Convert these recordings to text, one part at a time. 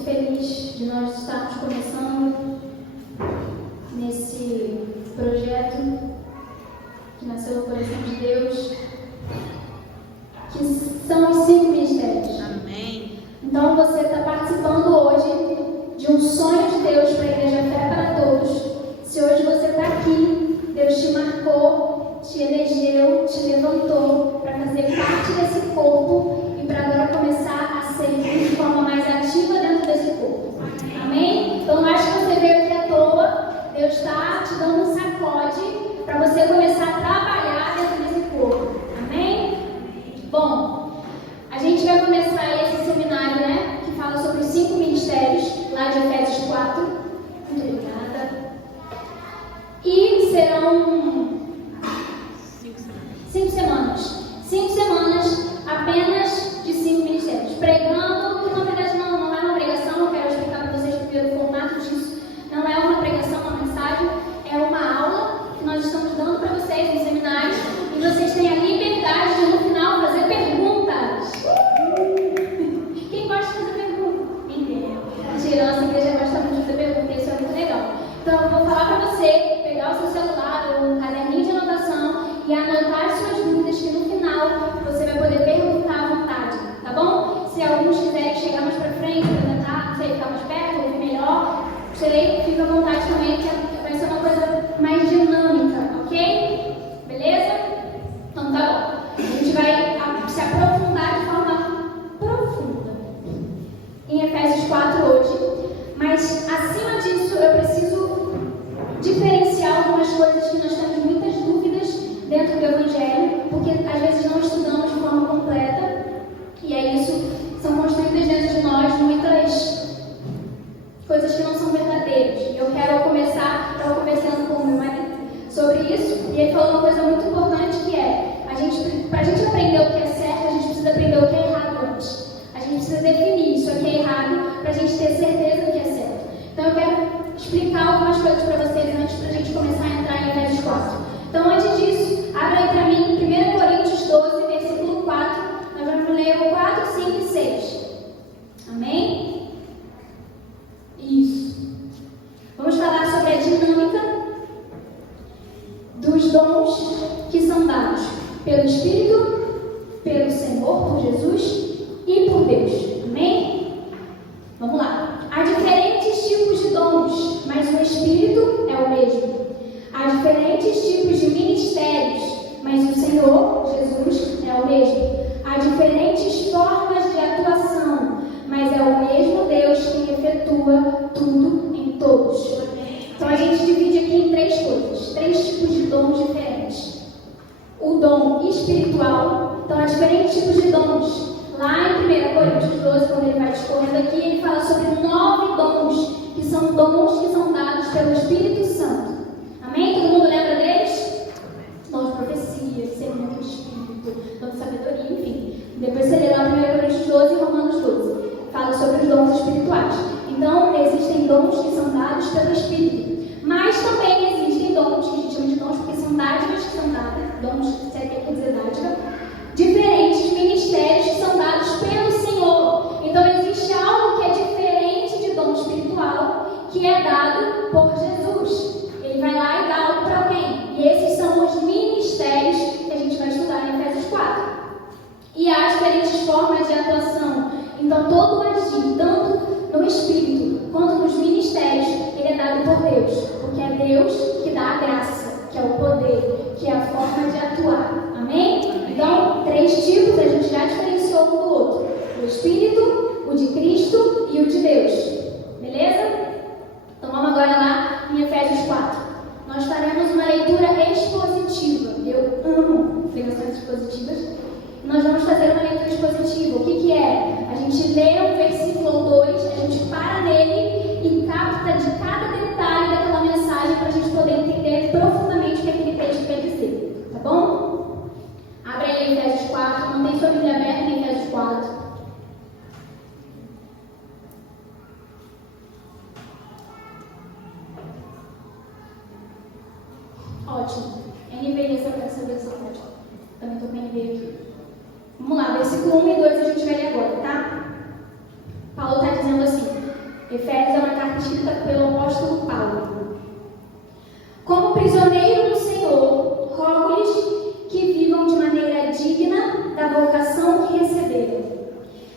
muito feliz de nós estarmos começando nesse projeto que nasceu no coração de Deus, que são os 5 mistérios. Amém. Então você está participando hoje de um sonho de Deus para a Igreja Fé para Todos. Se hoje você está aqui, Deus te marcou, te elegeu, te levantou para fazer parte desse corpo e para agora começar a servir de forma mais ativa dentro desse corpo. Amém? Então não acho que você veio aqui à toa. Deus está te dando um sacode para você começar a trabalhar dentro desse corpo. Amém? Bom, a gente vai começar esse seminário, né? Que fala sobre os 5 ministérios, lá de Efésios 4. Muito obrigada. E serão 5 semanas. 5 semanas apenas de 5 ministérios. Pregando, que na verdade não é uma pregação, eu quero explicar para vocês primeiro o formato disso. Não é uma pregação, uma mensagem, é uma aula que nós estamos dando para vocês no seminário. E vocês têm a liberdade de, no final, fazer perguntas. Quem gosta de fazer pergunta? Ninguém. Mentira, nossa igreja gosta muito de fazer pergunta, isso é muito legal. Então, eu vou falar para você pegar o seu celular ou um caderninho de anotação e anotar as suas dúvidas, que no final você vai poder perguntar à vontade, tá bom? Se alguns quiserem chegar mais para frente, para tentar, não sei, ficar mais perto, ouvir melhor, fica à vontade também, que vai ser uma coisa mais dinâmica, ok? Beleza? Então tá bom. A gente vai se aprofundar de forma profunda em Efésios 4 hoje, mas acima disso eu preciso diferenciar algumas coisas que nós temos muitas dúvidas dentro do Evangelho, porque às vezes não estudamos de forma completa, e é isso, são construídas dentro de nós muitas coisas que não são verdadeiras. E eu quero começar, estava conversando com o meu marido sobre isso, e ele falou uma coisa muito importante, que é, para a gente aprender o que é certo, a gente precisa aprender o que é errado antes. A gente precisa definir isso aqui é errado, para a gente ter certeza do que é certo. Então eu quero explicar algumas coisas para vocês antes, para a gente começar a entrar em Efésios 4. Então antes disso, abra aí para mim 1 Coríntios 12, versículo 4. Nós vamos ler o 4, 5 e 6. Amém? Isso. Vamos falar sobre a dinâmica dos dons que são dados pelo Espírito, pelo Senhor, por Jesus e por Deus. Amém? Vamos lá. Há diferentes tipos de dons, mas o Espírito é o mesmo. Há diferentes tipos de ministérios, mas o Senhor, Jesus, é o mesmo. Há diferentes formas de atuação, mas é o mesmo Deus quem efetua tudo em todos. Então a gente divide aqui em 3 coisas, 3 tipos de dons diferentes. O dom espiritual, então há diferentes tipos de dons. Lá em 1 Coríntios 12, quando ele vai discorrendo aqui, ele fala sobre 9 dons, que são dons que são dados pelo Espírito Santo. Amém? Todo mundo lembra deles? Dom de profecia, discernimento do Espírito, dom de sabedoria, enfim. Depois você lê lá 1 Coríntios 12 e Romanos 12. Fala sobre os dons espirituais. Então, existem dons que são dados pelo Espírito. Mas também existem dons, que a gente chama de dons porque são dádivas que são dadas, dons, se é que quer dizer dádiva, diferentes ministérios que são dados pelo Senhor. Então, existe algo que é diferente de dom espiritual, que é dado por Jesus. Ele vai lá e dá algo para alguém. E esses são os ministérios que a gente vai estudar em Efésios 4. E há diferentes formas de atuação. Então, todo o agir, tanto no Espírito quanto nos ministérios, ele é dado por Deus. Porque é Deus que dá a graça, que é o poder, que é a forma de atuar. Amém? Então, 3 tipos, a gente já diferenciou um do outro. O Espírito, o de Cristo e o de Deus. Beleza? Então, vamos agora lá em Efésios 4. Nós faremos uma leitura expositiva. Eu amo pregações expositivas. Nós vamos fazer uma leitura expositiva. O que é? A gente lê o versículo 2, a gente para nele e capta de cada detalhe daquela mensagem para a gente poder entender profundamente o que aquele texto quer dizer. Tá bom? Abre aí Efésios 4, mantém sua Bíblia aberta em Efésios 4. Ótimo. NVI, essa versão ótima. Também estou com a NVI aqui. Vamos lá, versículo 1 e 2 a gente vai ler agora, tá? Paulo está dizendo assim: Efésios é uma carta escrita pelo apóstolo Paulo. Como prisioneiro do Senhor, rogo-lhes que vivam de maneira digna da vocação que receberam.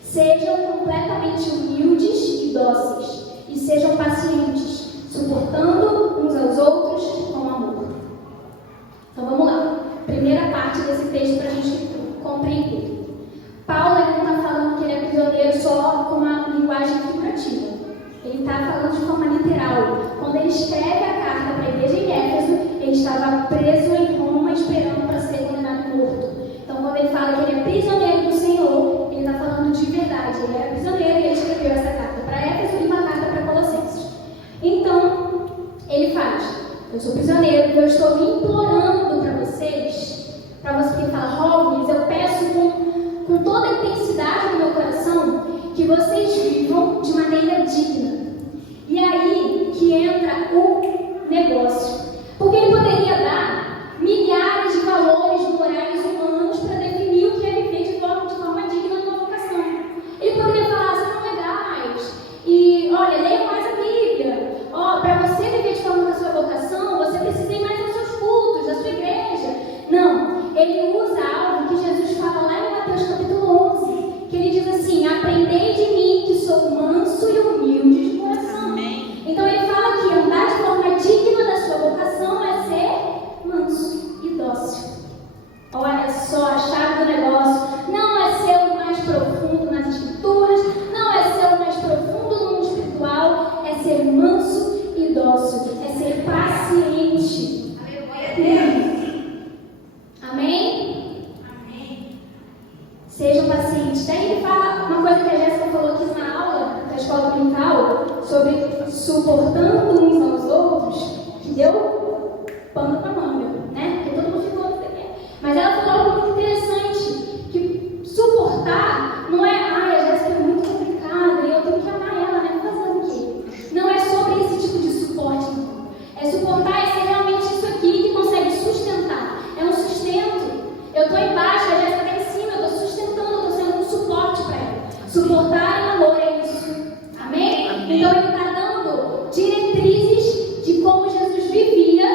Sejam completamente humildes e dóceis, e sejam pacientes, suportando uns aos outros com amor. Então vamos lá. Primeira parte desse texto para a gente compreender. Paulo não está falando que ele é prisioneiro só com uma linguagem figurativa. Ele está falando de forma literal. Quando ele escreve a carta para a igreja em Éfeso, ele estava preso em Roma esperando para ser condenado morto. Então quando ele fala que ele é prisioneiro do Senhor, ele está falando de verdade. Ele era prisioneiro e ele escreveu essa carta para Éfeso e uma carta para Colossenses. Então, ele faz: eu sou prisioneiro e eu estou me implorando para vocês, que fala rogo-lhes, eu peço com toda a intensidade do meu coração que vocês vivam de maneira digna. E aí que entra o negócio. Porque ele poderia dar milhares de valores morais humanos para definir o que é viver de forma digna numa vocação. Ele poderia falar: vocês são legais, e olha, leiam mais a Bíblia. Para você viver de forma da sua vocação, você precisa ir mais aos seus cultos, da sua igreja. Não, ele usa algo que Jesus fala lá em Mateus capítulo 11, que ele diz assim: aprendei de mim que sou manso e humilde de coração. Amém. Então ele fala que andar de forma digna da sua vocação é ser manso e dócil. Olha só a chave do negócio. Não é ser o mais profundo nas escrituras, não é ser o mais profundo no mundo espiritual, é ser manso e dócil, é ser paciente. Amém? Amém. Sejam pacientes. Daí ele fala uma coisa que a Jéssica falou aqui na aula da escola dominical sobre suportando uns aos outros, que deu pano pra manga, né? Porque todo mundo ficou. Mas ela falou algo muito interessante, que suportar não é: a Jéssica é muito complicada e eu tenho que amar ela, né? Fazer o quê? Não é sobre esse tipo de suporte, não. É suportar, é ser realmente isso aqui que consegue sustentar. É um sustento. Eu estou embaixo, a Jéssica está em cima, eu estou sustentando, eu estou sendo um suporte para ela. Suportar em amor é isso. Amém? Amém. Então ele está dando diretrizes de como Jesus vivia,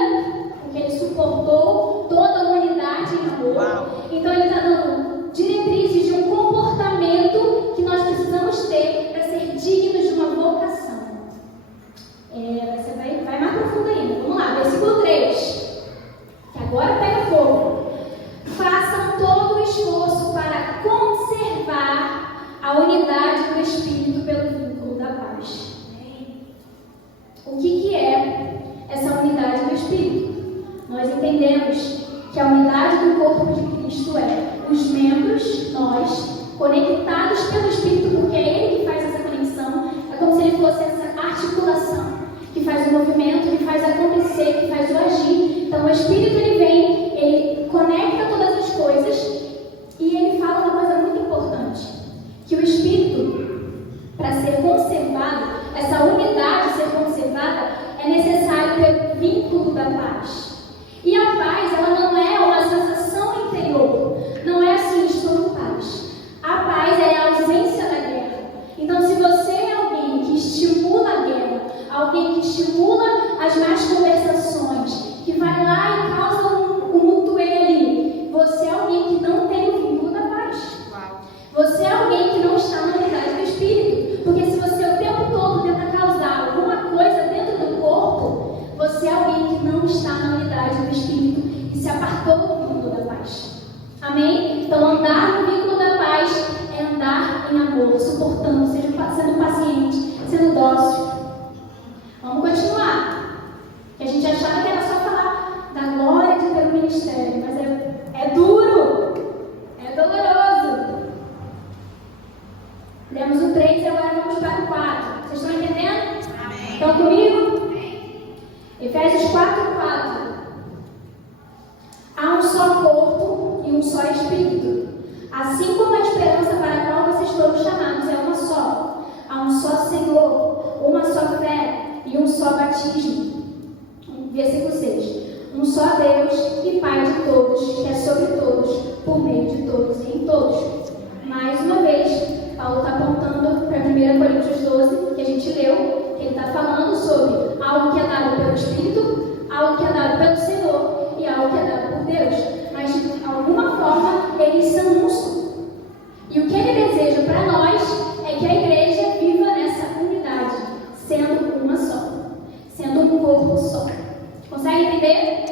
porque ele suportou toda a humanidade em amor. Uau. Então ele está dando diretrizes de um comportamento que nós precisamos ter para ser dignos de uma vocação. Você vai mais profundo ainda. Vamos lá, versículo 3. Que agora pega fogo. Façam todo o esforço para conservar a unidade do Espírito pelo vínculo da paz. O que é essa unidade do Espírito? Nós entendemos que a unidade do corpo de Cristo é os membros, nós, conectados pelo Espírito, porque é Ele que faz essa conexão. É como se Ele fosse essa articulação que faz o movimento, que faz acontecer, que faz o agir. Então o Espírito ele vem, ele conecta todas as coisas e ele fala uma coisa muito importante, que o Espírito, para ser conservado, essa unidade ser conservada, é necessário ter o vínculo da paz. E a paz, ela não é uma sensação interior, não é assim: estou em paz. A paz é a ausência da guerra. Então se você é alguém que estimula a guerra, alguém que estimula as más conversações, que vai lá e causa um mutuê ali, você é alguém que não tem o vínculo da paz. Você é alguém que não está na unidade do Espírito. Porque se você o tempo todo tenta causar alguma coisa dentro do corpo, você é alguém que não está na unidade do Espírito e se apartou do vínculo da paz. Amém? Então andar no vínculo da paz é andar em amor, suportando, sendo paciente, sendo dócil. Vamos continuar. Que a gente achava que era só falar da glória de ter um ministério, mas é duro, é doloroso. Lemos o 3 e agora vamos para o 4. Vocês estão entendendo? Amém. Estão comigo? Amém. Efésios 4:4. Há um só corpo e um só Espírito, assim como a esperança para a qual vocês foram chamados é uma só. Há um só Senhor, uma só fé e um só batismo. Versículo 6. Um só Deus e Pai de todos, que é sobre todos, por meio de todos e em todos. Mais uma vez, Paulo está apontando para 1 Coríntios 12, que a a gente leu, ele está falando sobre algo que é dado pelo Espírito, algo que é dado pelo Senhor e algo que é dado por Deus. Mas, de alguma forma, eles são um só. E o que ele deseja para nós é que a igreja viva nessa unidade, sendo uma só, sendo um corpo só. Consegue entender?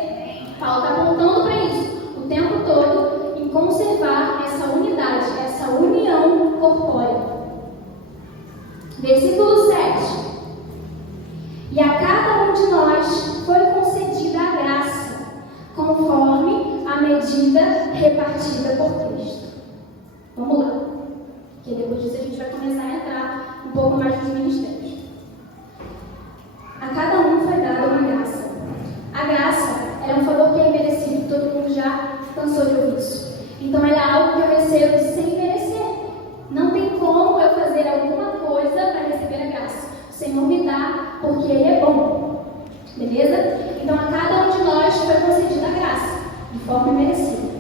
Paulo está apontando para isso o tempo todo, em conservar essa unidade, essa união corpórea. Versículo 7. E a cada um de nós foi concedida a graça, conforme a medida repartida por Cristo. Vamos lá, porque depois disso a gente vai começar a entrar um pouco mais nos ministérios. A cada um foi dada uma graça. A graça é um favor que é imerecido, todo mundo já cansou de ouvir isso. Então ela é algo que eu recebo sem merecer. Não tem como eu fazer alguma coisa para receber a graça. O Senhor me dá porque Ele é bom. Beleza? Então a cada um de nós foi concedida a graça, de forma imerecida.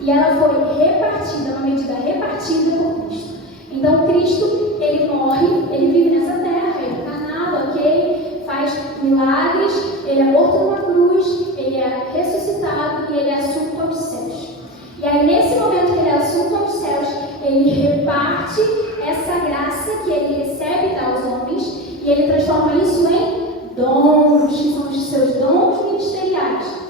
E ela foi repartida, uma medida repartida por Cristo. Então Cristo, Ele morre, Ele vive nessa terra, Ele é encarnado, ok? Faz milagres, Ele é morto numa cruz, Ele é ressuscitado e Ele é assunto aos céus. E aí nesse momento que Ele é assunto aos céus, Ele reparte essa graça que Ele recebe e dá aos homens e Ele transforma isso em dons, que são os seus dons ministeriais.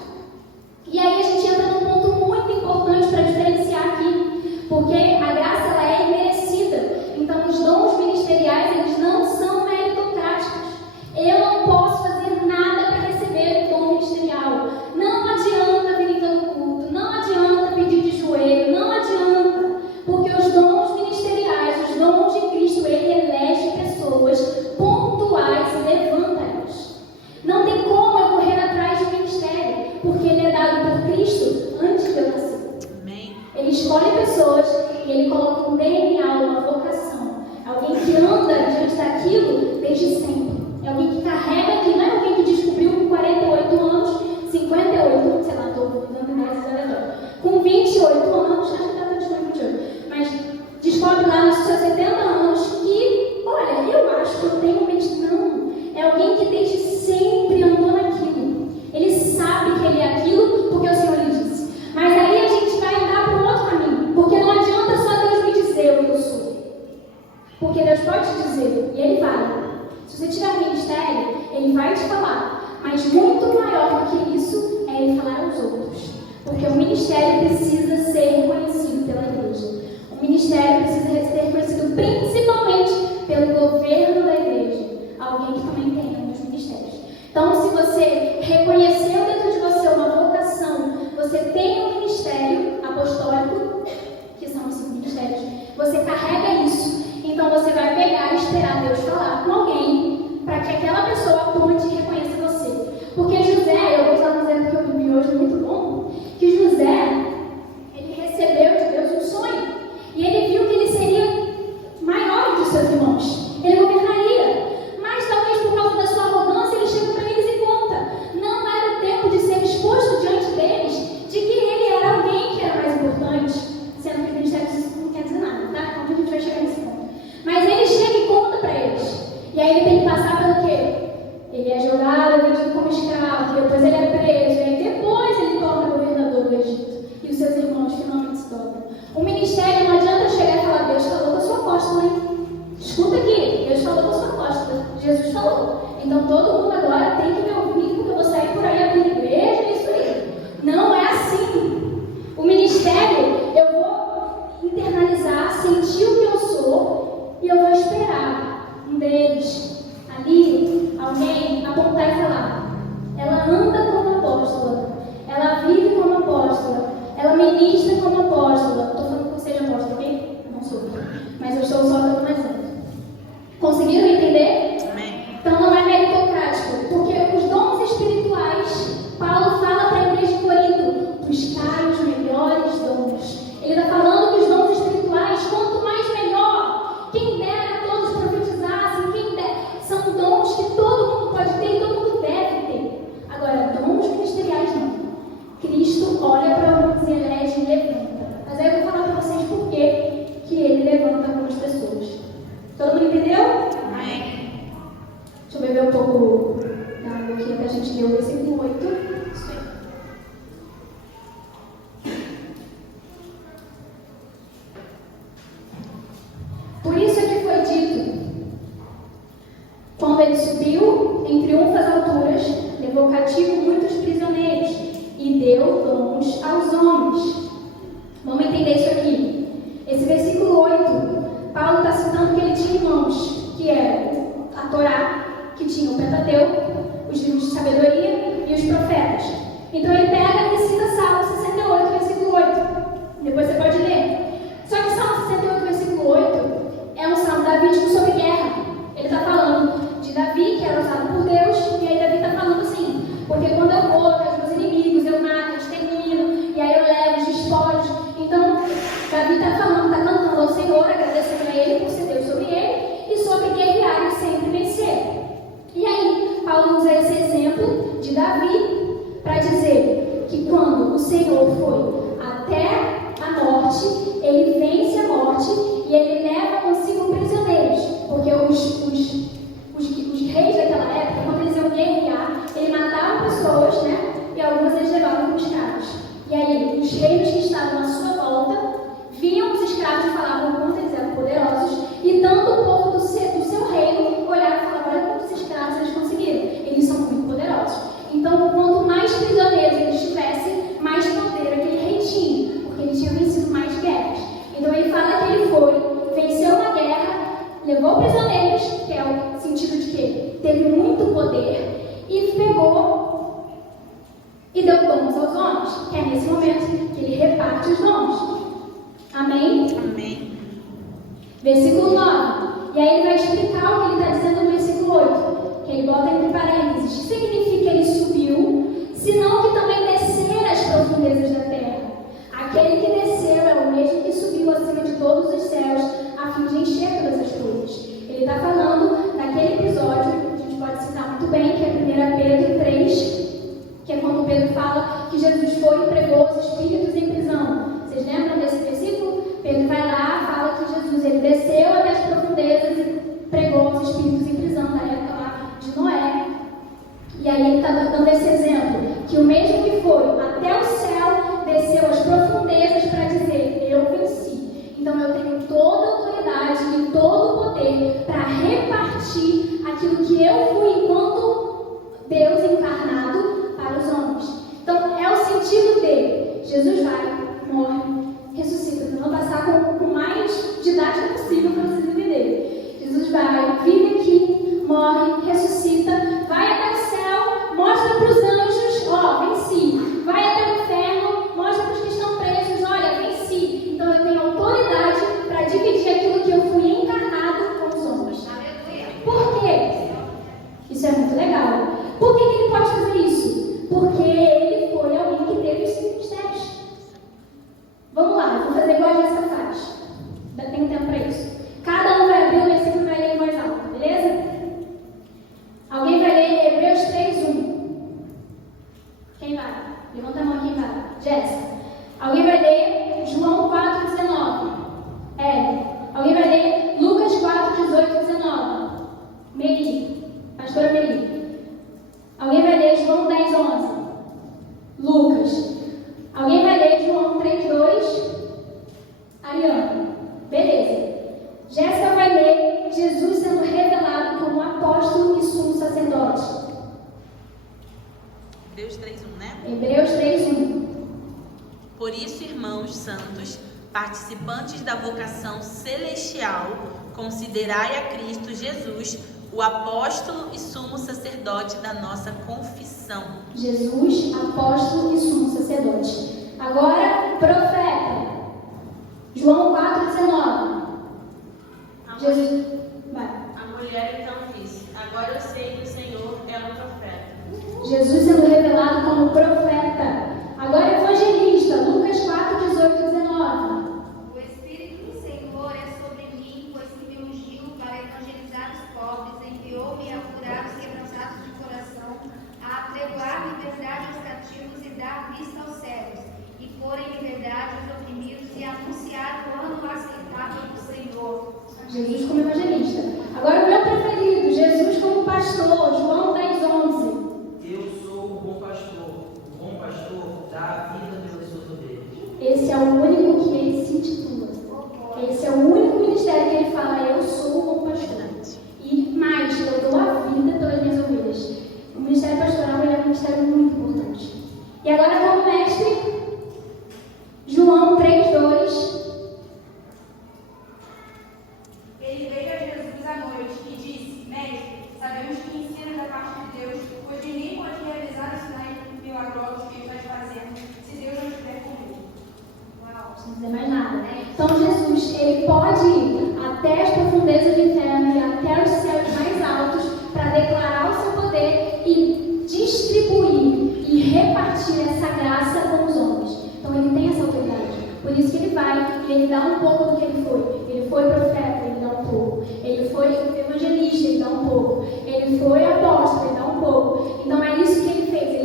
E aí a gente entra num ponto muito importante para diferenciar aqui, porque a graça ela é imerecida. Então os dons ministeriais eles não são meritocráticos. Eu não posso fazer nada para receber o dom ministerial. Não adianta vir em todo culto, não adianta pedir de joelho, não adianta, porque os dons ministeriais, os dons de Cristo, Ele elege pessoas pontuais e levanta elas. Não tem como eu correr atrás de um ministério, porque ele é dado por Cristo antes de eu nascer. Amém. Ele escolhe pessoas e ele coloca um DNA, uma vocação. Alguém que anda diante daquilo desde sempre. É alguém que carrega aquilo, não é alguém que descobriu com 48 anos, 58, sei lá, estou dando ideias, com 28 anos, acho que dá para descobrir 28, mas descobre lá nos seus 70 anos que, olha, eu acho que eu tenho mente. Não, é alguém que desde sempre andou naquilo. Ele sabe que ele é aquilo porque o Senhor lhe disse. Mas aí a gente vai andar para um outro caminho, porque não adianta só Deus me dizer o que eu sou. Porque Deus pode te dizer, e Ele vai. Se você tiver um ministério, Ele vai te falar. Mas muito maior do que isso é Ele falar aos outros. Porque o ministério precisa ser reconhecido pela igreja. O ministério precisa ser reconhecido principalmente pelo governo da igreja. Alguém que também tenha um dos ministérios. Então, se você reconheceu dentro de você uma vocação, você tem um ministério apostólico, que são os 5 ministérios, você carrega isso, então você vai pegar e esperar Deus falar com alguém para que aquela pessoa aponte e reconheça você. Porque José, eu vou usar um exemplo que eu vi hoje muito bom, que José, ele recebeu de Deus um sonho, e ele viu que ele seria maior que os seus irmãos, ele governaria. Mas talvez por causa da sua arrogância, ele chegou para eles e conta. Não era o tempo de ser exposto diante deles de que ele era alguém que era mais importante. Sendo que o ministério não quer dizer nada, tá? Então a gente vai chegar nesse ponto. Mas ele chega e conta para eles. E aí ele tem que passar pelo quê? Ele é jogado, vendido como escravo, depois ele é preso, e aí depois ele torna governador do Egito. E os seus irmãos finalmente se dobram. O ministério não adianta chegar e falar, Deus falou com a sua apóstola, hein? Escuta aqui, Deus falou com a sua apóstola. Jesus falou. Então todo mundo agora tem que me ouvir, porque eu vou sair por aí abrir igreja e isso aí. Não é assim. O ministério, eu vou internalizar, sentir o que eu sou e eu vou esperar um deles ali, alguém, apontar e falar. Ela anda como apóstola, ela vive como apóstola, ela ministra como apóstola. Estou falando que seja apóstola, ok? Não sou, mas eu estou só dando um exemplo. Conseguiram entender? Amém. Então não é meritocrático, porque os dons espirituais, Paulo fala para a igreja de Corinto, buscar os melhores dons. Ele está falando que os dons espirituais, quanto mais melhor. Quem dera todos profetizassem, quem dera. São dons que todo mundo pode ter e todo mundo deve ter. Agora, dons ministeriais não. Cristo olha para alguns e elege e levanta. Mas aí eu vou falar para vocês por que ele levanta algumas pessoas. Todo mundo entendeu? Davi, para dizer que quando o Senhor foi até a morte, ele vence a morte e ele leva consigo prisioneiros, porque os reis daquela época, quando eles iam guerrear, eles matavam pessoas, né? E algumas eles levavam como escravos. E aí, os reinos que estavam à sua volta viam os escravos e falavam quanto eles eram poderosos, e tanto o povo do seu reino olhava e falava: olha quantos escravos eles conseguiram, eles são muito poderosos. Então, quanto mais prisioneiros eles tivessem, mais poder aquele rei tinha, porque ele tinha vencido mais guerras. Então, ele fala que ele foi, venceu uma guerra, levou prisioneiros, que é o sentido de que teve muito poder, e pegou e deu dons aos homens, que é nesse momento que ele reparte os dons. Amém? Amém. Versículo 9. E aí ele vai explicar o que ele está dizendo no versículo 8, que ele bota entre parênteses: significa ele subiu, senão que também descer às profundezas da terra. Aquele que desceu é o mesmo que subiu acima de todos os céus, a fim de encher todas as coisas. Ele está falando naquele episódio, a gente pode citar muito bem, que é 1 Pedro 3, que é quando Pedro fala que Jesus foi e pregou os espíritos em prisão. Vocês lembram desse versículo? Pedro vai lá, fala que Jesus ele desceu até as profundezas e pregou os espíritos em prisão na época lá de Noé. E aí ele está dando esse exemplo, que o mesmo que foi até o céu, desceu às profundezas para dizer: eu venci. Então eu tenho toda a autoridade e todo o poder para repartir aquilo que eu fui enquanto Deus encarnado para os homens. Então é o sentido de Jesus vai, morre, ressuscita, para não passar com o mais didático possível para vocês entenderem. Jesus vai, vive aqui, morre, ressuscita, vai até o céu, mostra para os anjos: ó, venci. Vai até o inferno, mostra para os que estão presos: olha, venci. Então eu tenho autoridade para dividir aquilo que eu fui encarnado com os homens. Por quê? Isso é muito legal. Por que ele pode fazer isso? Porque ele foi alguém que teve os ministérios. Vamos lá, eu vou fazer igual a Jéssica faz. Ainda tem tempo para isso. Cada um vai abrir o versículo e vai ler em voz alta, beleza? Alguém vai ler Hebreus 3:1. Quem vai? Levanta a mão quem vai. Jéssica. Alguém vai ler João 4:19. Alguém vai ler Lucas 4:18-19. Meri. Pastora Meri. Alguém vai ler João 10:11. Lucas. Alguém vai ler João 3:2. Ariana. Beleza. Jéssica vai ler Jesus sendo revelado como apóstolo e sumo sacerdote. Hebreus 3:1, né? Hebreus 3:1. Por isso, irmãos santos, participantes da vocação celestial, considerai a Cristo Jesus, o apóstolo e sumo sacerdote da nossa confissão. Jesus, apóstolo e sumo sacerdote. Agora, profeta. João 4:19. Jesus. Vai. A mulher então disse: agora eu sei que o Senhor é um profeta. Jesus sendo revelado como profeta. Agora, evangelista. Lucas 4:18-19. O Espírito do Senhor é sobre mim, pois que me ungiu para evangelizar os pobres, enviou-me a curar os quebrantados de coração, a apregoar liberdade aos cativos e dar vista aos cegos, e pôr em liberdade os oprimidos e anunciar o ano aceitável do Senhor. Jesus como evangelista. Agora, o meu preferido, Jesus como pastor. João 10:11. Eu sou o bom pastor. O bom pastor dá a vida pelas suas ovelhas. Esse é o único que ele se intitula. Esse é o único ministério que ele fala: eu sou o bom pastor. E mais, eu dou a vida pelas minhas ovelhas. O ministério pastoral é um ministério muito importante. E agora, como mestre, João 3:2. Ele veio a Jesus à noite e disse: Mestre, sabemos que ensinas da parte de Deus, pois ninguém pode realizar os sinais milagrosos que estás fazendo, se Deus não estiver comigo. Uau, não precisa mais nada. Então Jesus, ele pode ir até as profundezas do inferno e até os céus mais altos para declarar o seu poder e distribuir e repartir essa graça com os homens. Então ele tem essa autoridade. Por isso que ele vai e ele dá um pouco do que ele foi. Ele foi profeta, ele dá um pouco. Ele foi evangelista, ele dá um pouco. Ele foi apóstolo, ele dá um pouco. Então é isso que ele fez.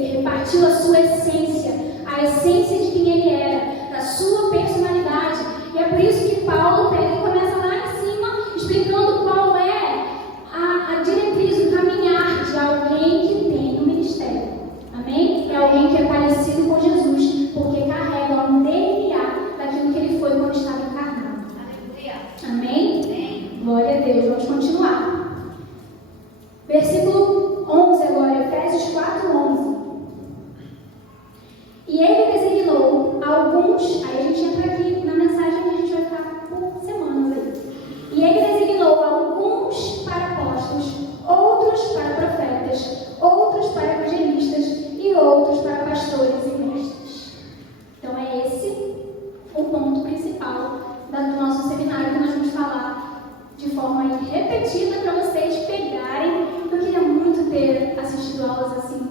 refletiu a sua essência, a essência de quem ele era, da sua personalidade. E é por isso que Paulo pega e começa lá em cima, explicando qual é a diretriz, o caminhar de alguém que tem um ministério. Amém? É alguém que é parecido com Jesus, porque carrega um DNA daquilo que ele foi quando estava encarnado. Aleluia. Amém? Amém. Glória a Deus. Vamos continuar. Versículo 11 agora, Efésios 4:11. E ele designou alguns, aí a gente entra aqui na mensagem que a gente vai ficar por semanas aí. E ele designou alguns para apóstolos, outros para profetas, outros para evangelistas e outros para pastores e mestres. Então é esse o ponto principal do nosso seminário, que nós vamos falar de forma repetida para vocês pegarem. Eu queria muito ter assistido aulas assim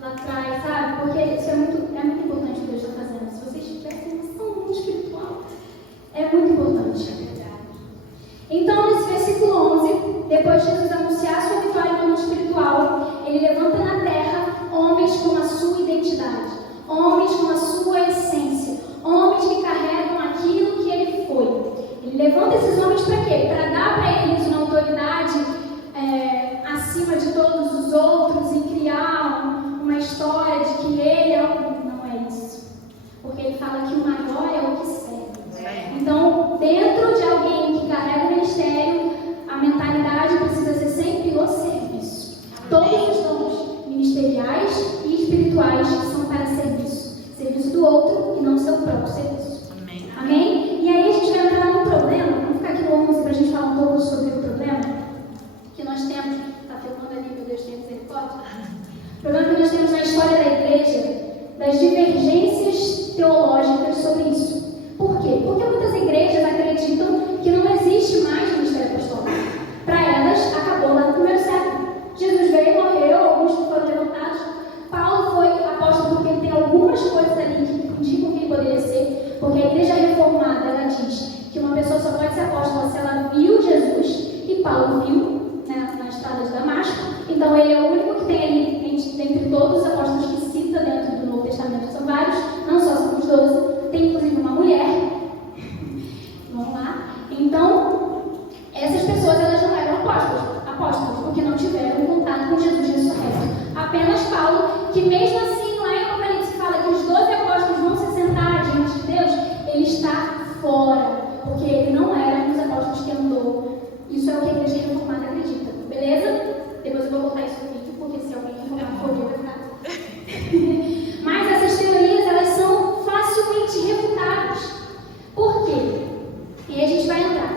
lá atrás, sabe? Porque isso é muito importante o que Deus está fazendo. Se vocês tivessem noção muito espiritual, é muito importante. Então, nesse versículo 11, depois de Jesus anunciar sua vitória no mundo espiritual, ele levanta na terra homens com a sua identidade, homens com a sua essência, homens que carregam aquilo que ele foi. Ele levanta esses homens para quê? Para dar para eles uma autoridade acima de todos os outros e criar uma história de que ele é o... Não é isso. Porque ele fala que o maior é o que serve. Então, dentro de alguém que carrega o ministério, a mentalidade precisa ser sempre o serviço. Todos os dons ministeriais e espirituais são para serviço. Serviço do outro e não seu próprio serviço. Amém. Amém? E aí a gente vai entrar num problema. Vamos ficar aqui no 11 para a gente falar um pouco sobre o problema que nós temos. Está filmando ali, meu Deus, tem misericórdia? O problema que nós temos na história da igreja, das divergências teológicas sobre isso. Por quê? Porque muitas igrejas acreditam que não existe mais ministério apostólico. Para elas, acabou lá no primeiro século. Jesus veio, morreu, alguns foram levantados. Paulo foi apóstolo porque tem algumas coisas ali que indicam que ele poderia ser. Porque a igreja reformada, ela diz que uma pessoa só pode ser apóstola se ela viu Jesus. E Paulo viu, né, na estrada de Damasco. Então ele é o único que tem ali, dentre todos os apóstolos que cita dentro do Novo Testamento, são vários, não só são os 12, tem inclusive uma mulher. Vamos lá. Então, essas pessoas elas não eram apóstolos, porque não tiveram contato com Jesus ressurreto. Apenas Paulo, que mesmo assim, lá em Apocalipse fala que os 12 apóstolos vão se sentar diante de Deus, ele está fora, porque ele não era um dos apóstolos que andou. Isso é o que a igreja reformada acredita, beleza? Depois eu vou botar isso no vídeo, porque se alguém reformar for eu, vai ficar. Mas essas teorias, elas são facilmente refutáveis. Por quê? E aí a gente vai entrar.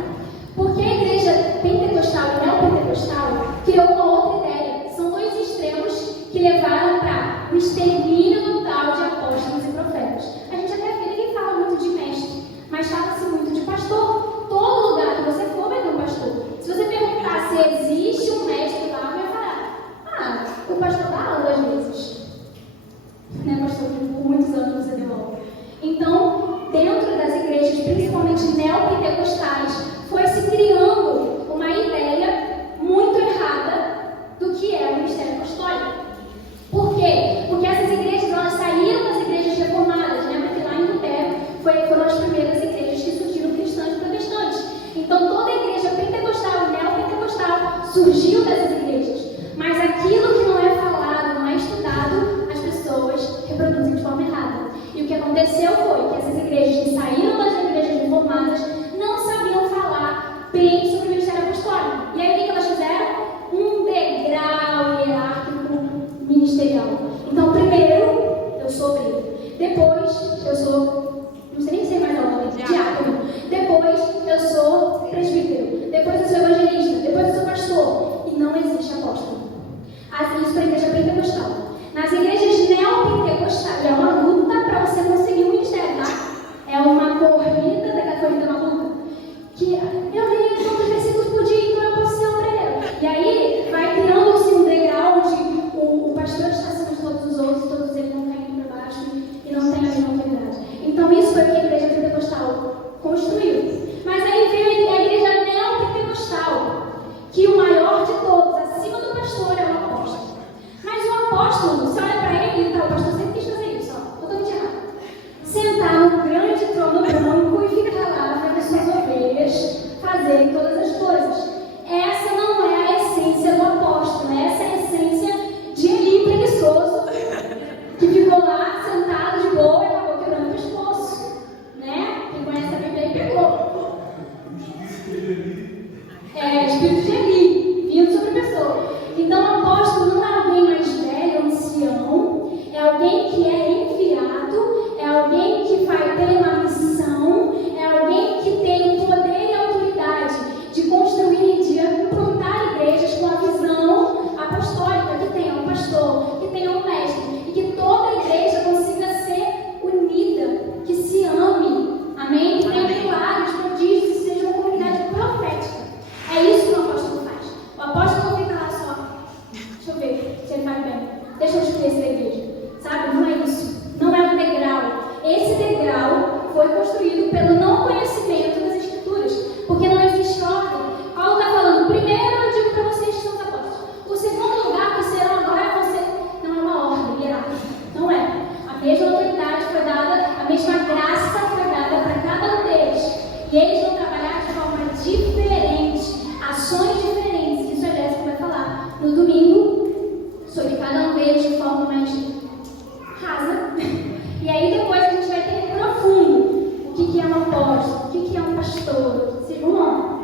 Porque a igreja pentecostal e neopentecostal criou uma outra ideia. São dois extremos que levaram para o extermínio total de apóstolos e profetas. A gente até vê, ninguém fala muito de mestre, mas fala-se muito de pastor. Todo lugar que você for vai ter um pastor. Se você perguntar se existe um mestre lá, vai falar: o pastor dá aula às vezes. Né, pastor? Por muitos anos você deu aula. Então, dentro das igrejas, principalmente neopentecostais, foi se criando uma ideia muito errada do que é o ministério apostólico. Por quê? Porque essas igrejas, elas saíram das igrejas reformadas, né? Porque lá em Lutero foram as primeiras igrejas que surgiram cristãs e protestantes. Então, toda a igreja pentecostal e neopentecostal surgiu dessas igrejas. Mas aquilo que não é falado, não é estudado, as pessoas reproduzem de forma errada. E o que aconteceu foi que essas igrejas que saíram das igrejas reformadas não sabiam falar bem sobre o ministério apostólico. E aí o que elas fizeram? Um degrau hierárquico ministerial. Então, primeiro, eu sou obreiro. Depois, eu sou, não sei nem se é mais a ordem, diácono. Depois, eu sou presbítero. Depois, eu sou evangelista. Depois, eu sou pastor. E não existe apóstolo. Assim, isso para a igreja pentecostal. Nas igrejas neopentecostais, é uma luta para você conseguir um ministério, tá? É uma corrida, daquela corrida maluca. Que eu leio tantos versículos por dia, então eu posso ser obreiro. E aí, vai criando-se um degrau onde o pastor está acima de todos os outros, todos eles vão caindo para baixo e não tem a mesma autoridade. Então, isso foi o que a igreja pentecostal construiu. Mas aí veio a igreja neopentecostal, que o maior de todos, acima do pastor, é o apóstolo. Mas o apóstolo, você olha para ele, marido, tá? O pastor sempre quis fazer isso, ó, totalmente errado. Sentar no grande trono branco e ficar lá vendo suas ovelhas fazerem todas as coisas. Essa não é a essência do apóstolo, essa é a essência de Eli preguiçoso, que ficou lá sentado de boa e acabou quebrando o pescoço, né? Quem conhece a Bíblia aí pegou. Espírito de Eli, vindo sobre a pessoa. Então, o apóstolo não é alguém mais velho, ancião, é alguém que é enviado, é alguém que vai ter uma missão, é alguém que tem o poder e a autoridade de construir e de implantar igrejas com a visão apostólica, que tenha um pastor, que tenha um mestre, e que toda a igreja consiga ser unida, que se ame, amém? Que tenha milagres, prodígios, que seja uma comunidade profética. É isso que o apóstolo faz. O apóstolo não fica lá só, deixa eu ver se ele faz bem, deixa eu escolher esse da igreja, sabe? Não é isso, não é um degrau. Esse degrau foi construído pelo não conhecimento das Escrituras, porque não existe ordem. Paulo está falando, primeiro eu digo para vocês que são os apóstolos, o segundo lugar que serão agora você, não é uma ordem hierárquica, não é. A mesma autoridade foi dada, a mesma graça foi dada para cada um deles, e eles vão trabalhar de forma diferente, ações diferentes. Isso a Jéssica vai falar no domingo, sobre cada um deles de forma mais rasa. E aí depois a gente vai ter profundo o que é um apóstolo, o que é um pastor. Vocês vão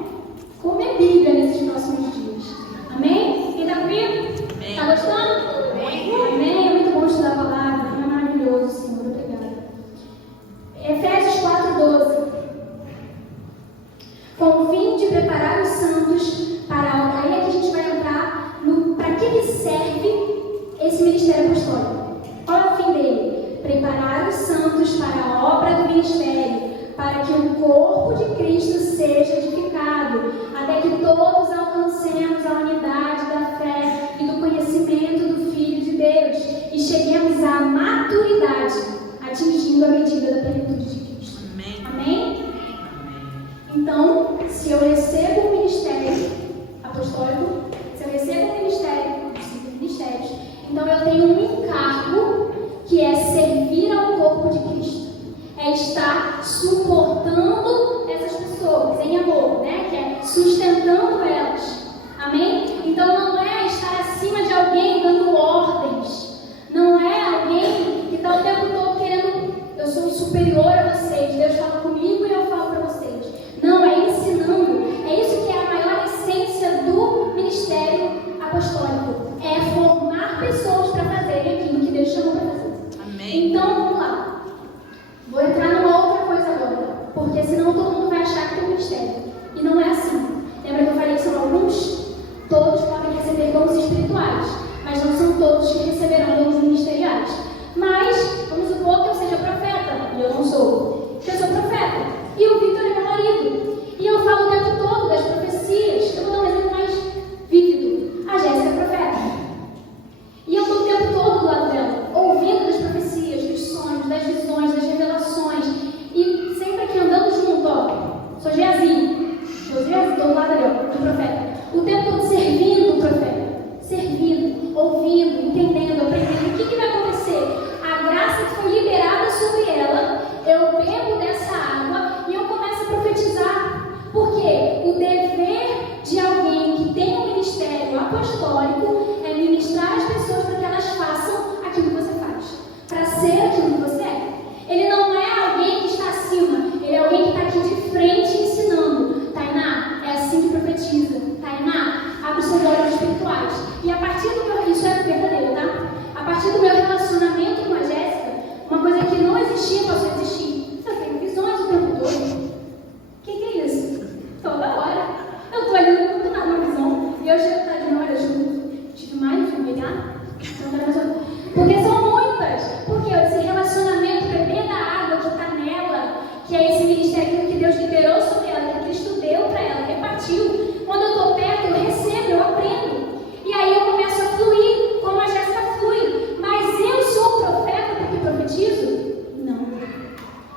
comer Bíblia nesses próximos dias. Amém? Quem está comigo? Está gostando? Amém? É muito bom estudar a palavra. É maravilhoso, Senhor. Obrigada. Efésios 4:12. Com o fim de preparar os santos para a obra. Aí é que a gente vai entrar no para que serve esse ministério apostólico. Qual é o fim dele? Preparar os santos para a obra do ministério, para que o corpo de Cristo seja edificado, até que todos alcancemos a unidade da fé e do conhecimento do Filho de Deus e cheguemos à maturidade, atingindo a medida da plenitude de Cristo. Amém? Amém? Então, se eu recebo o ministério apostólico, se eu recebo o ministério, ministérios, então eu tenho um encargo que é servir ao corpo de Cristo, é estar suportando essas pessoas em amor, né? Que é sustentando elas, amém? Então não é estar acima de alguém dando ordens, não é alguém que está o tempo todo querendo, eu sou superior a vocês, Deus fala comigo e eu falo para vocês. Não, é ensinando, é isso que é a maior essência do ministério apostólico, é formar pessoas para fazerem aquilo que Deus chamou para fazer. Amém? Então, vamos lá. Vou entrar numa outra coisa agora, porque senão todo mundo vai achar que tem ministério. E não é assim. Lembra que eu falei que são alguns? Todos podem receber dons espirituais, mas não são todos que receberão dons ministeriais. Mas, vamos supor que eu seja profeta, e eu não sou. Eu sou profeta, e o Victor é meu marido. E eu falo o tempo todo das profecias. Eu vou dar um exemplo mais vívido. A Jéssica é profeta. E eu estou o tempo todo do lado dela, ouvindo das profecias, dos sonhos, das visões, das revelações. E sempre aqui andando junto, ó. Sou Geazi. Estou do lado dela, do profeta. O tempo todo servindo o profeta. Servindo, ouvindo, entendendo, aprendendo. O que vai acontecer? A graça que foi liberada sobre ela, eu bebo dessa água e eu começo a profetizar. Porque o dever de alguém que tem um ministério apostólico é ministrar as pessoas para que elas façam aquilo que você faz, para ser aquilo que você é. Ele não é alguém que está acima, ele é alguém que está aqui de frente ensinando. Tainá, é assim que profetiza. Tainá, abre seus olhos espirituais. E a partir do meu, isso é verdadeiro, tá? A partir do meu relacionamento com a Jéssica, uma coisa que não existia passou a existir. Eu tenho visões o tempo todo. O que é isso? Toda hora. Eu estou ali no culto nada, uma visão. E eu chego e dizendo, olha, eu tive mais de pegar. Porque são muitas. Porque esse relacionamento, beber da água que está nela, que é esse ministério que Deus liberou sobre ela, que Cristo deu para ela, repartiu. Quando eu estou perto, eu recebo, eu aprendo. E aí eu começo a fluir, como a Jéssica flui. Mas eu sou profeta porque profetizo? Não.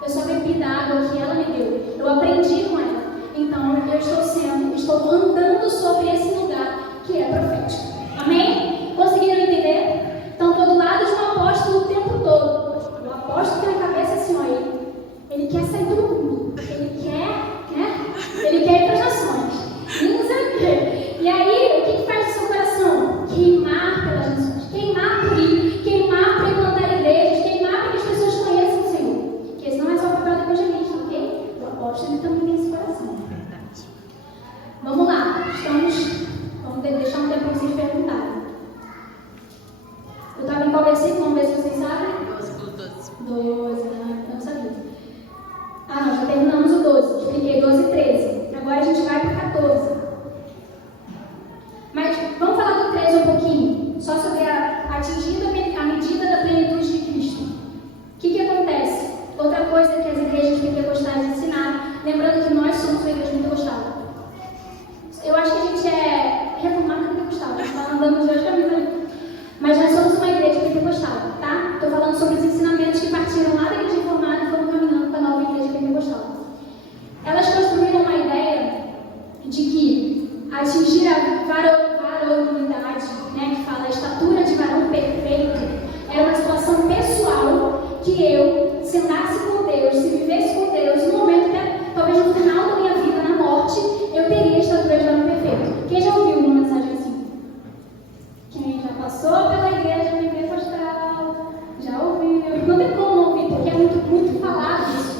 Eu só bebi da água que ela me deu. Eu aprendi com ela. Então eu estou andando sobre esse lugar que é profético. Amém? Conseguiram entender? Então estou do lado de um apóstolo lembrando que nós somos uma igreja pentecostal. Eu acho que a gente é reformada pentecostal, a gente está andando de duas camisas ali. Mas nós somos uma igreja pentecostal, tá? Estou falando sobre os ensinamentos que partiram lá da igreja reformada e foram caminhando para a nova igreja pentecostal. Elas construíram uma ideia de que atingir a varonilidade, né, que fala a estatura de varão perfeito, era uma situação pessoal que eu, se andasse com Deus, se vivesse com Deus, no momento, né, talvez no final da minha vida, na morte, eu teria a estatura de varão perfeito. Quem já ouviu uma mensagem assim? Quem já passou pela igreja pentecostal? Já ouviu? Não tem como não ouvir, porque é muito falado isso.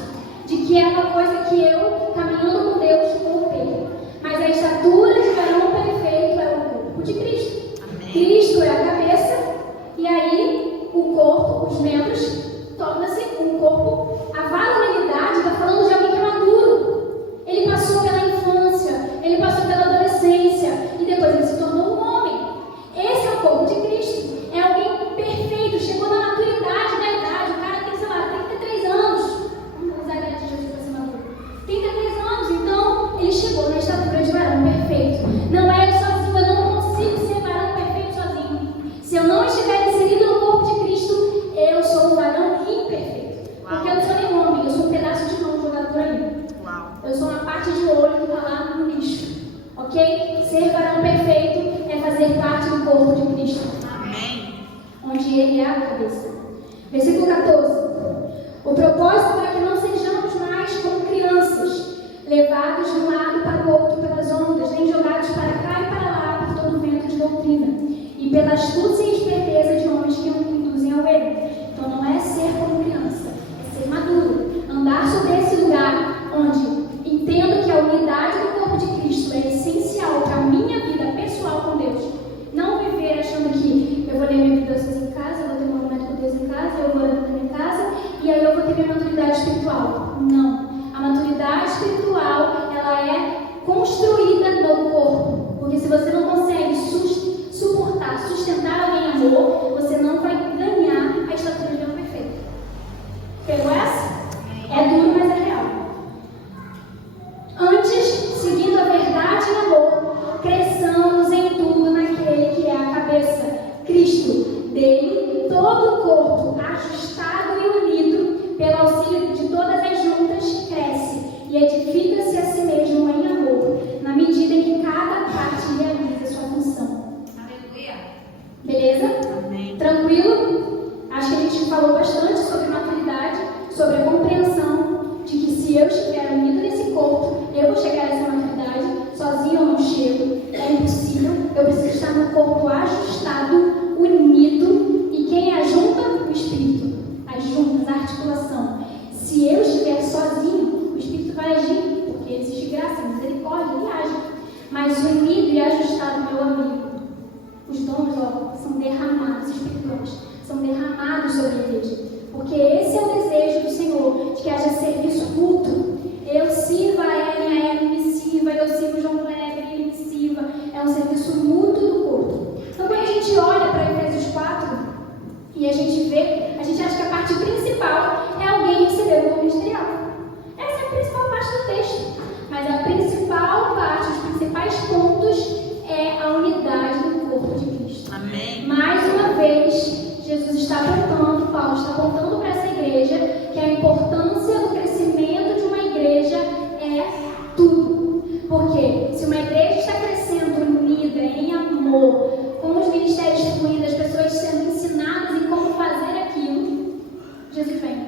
De que é uma coisa que eu, caminhando com Deus, vou ter. Mas a estatura de varão perfeito é o corpo de Cristo. Amém. Cristo é a cabeça, e aí o corpo, os membros, torna-se um corpo. A varonilidade está falando de alguém que é maduro. Ele passou pela infância, ele passou pela adolescência, e depois ele se tornou um homem. Esse é o corpo de Cristo. É alguém perfeito, chegou na maturidade da idade. O cara tem, sei lá, 33 anos. Vamos usar a idade de Jesus para ser maduro. 33 anos, então ele chegou na estatura de varão perfeito. Não é ele sozinho, eu não consigo ser varão perfeito sozinho. Se eu não estiver inserido no corpo de Cristo, eu sou um varão imperfeito. Porque eu não sou nem homem, eu sou um pedaço de mão jogado por aí. Eu sou uma parte de olho que está lá no lixo. Ok? Ser varão perfeito é fazer parte do corpo de Cristo. Amém. Onde ele é a cabeça. Versículo 14. O propósito é que não sejamos mais como crianças, levados de um lado para o outro pelas ondas, nem jogados para cá e para lá por todo o vento de doutrina, e pela astúcia e esperteza de homens que nos induzem ao erro. Então não é ser como criança, é ser maduro. Andar sobre esse lugar onde entendo que a unidade do corpo de Cristo é essencial para a minha vida pessoal com Deus. Não viver achando que eu vou ler minha vida em casa, eu vou ter um momento com Deus em casa, eu vou orar na minha casa e aí eu vou ter minha maturidade espiritual. Não. A maturidade espiritual, ela é construída no corpo. Porque se você não consegue sustentar alguém em amor, você não vai ganhar a estatura de um perfeito. Pegou essa? É duro, mas é real. Antes, seguindo a verdade e amor, cresçamos em tudo naquele que é a cabeça, Cristo. Dele, todo o corpo, ajustado e unido, pelo auxílio de todas as juntas, cresce e edifica-se a si mesmo em amor, na medida em que cada parte realiza sua função. Aleluia. Beleza? Amém. Tranquilo? Acho que a gente falou bastante sobre maturidade, sobre a compreensão de que se eu estiver unido nesse corpo, eu vou chegar a essa maturidade. Sozinho eu não chego, é impossível. Eu preciso estar no corpo ajustado, unido, e quem ajunta? O Espírito. As juntas, a articulação. Se eu estiver sozinho, o Espírito vai agir, porque existe graça, misericórdia, ele age. Mas unido e ajustado, meu amigo, os dons, são derramados, espirituais, são derramados sobre a igreja. Porque esse é o desejo do Senhor, de que haja serviço mútuo. Eu sirva a Ellen, a Ellen me sirva, eu sirvo o João Kleber, ele me sirva. É um serviço mútuo do corpo. Então, quando a gente olha para Efésios 4 e a gente vê, a gente acha que a parte principal é alguém receber o dom ministerial. Essa é a principal parte do texto. Mas a principal parte, os principais pontos, é a unidade do corpo de Cristo. Amém. Mais uma vez, Jesus está apontando, Paulo está apontando para essa igreja que a importância do crescimento de uma igreja é tudo. Porque se uma igreja está crescendo unida, em amor, com os ministérios fluindo, as pessoas sendo ensinadas em como fazer aquilo, Jesus vem.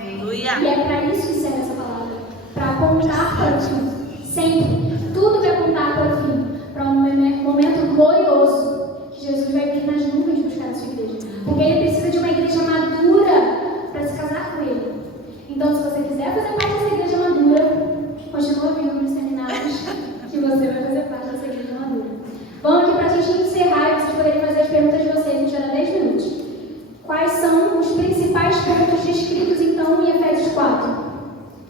Aleluia. E é para isso que serve essa palavra, para apontar para o fim. Sempre. Tudo vai apontar para o fim, para um momento glorioso que Jesus vai vir nas nuvens buscar a sua igreja. Porque ele precisa de uma igreja madura para se casar com ele. Então, se você quiser fazer parte dessa igreja madura, continua vindo nos seminários que você vai fazer parte dessa igreja madura. Vamos aqui para a gente encerrar e vocês poderem fazer as perguntas de vocês. A gente vai dar 10 minutos. Quais são os principais pontos descritos, então, em Efésios 4?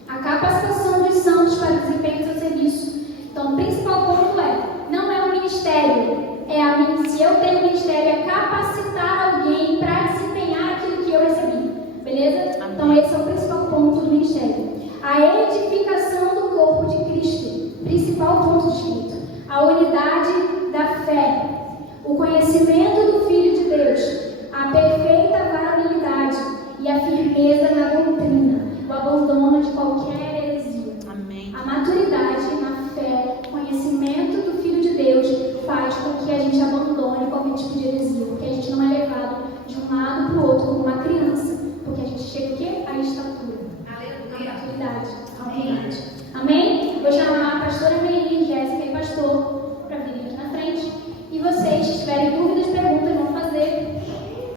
A capacitação dos santos para o desempenho do seu serviço. Então, o principal ponto não é o ministério. Se eu tenho um ministério, é capacitar alguém para desempenhar aquilo que eu recebi. Beleza? Então, esse é o principal ponto do ministério. A edificação o ponto escrito. A unidade da fé, o conhecimento do Filho de Deus, a perfeita varonilidade e a firmeza na doutrina, o abandono de qualquer heresia. Amém. A maturidade na fé, conhecimento do Filho de Deus, faz com que a gente abandone qualquer tipo de heresia, porque a gente não é levado de um lado para o outro como uma criança, porque a gente chega o quê? À estatura. Aleluia. A maturidade.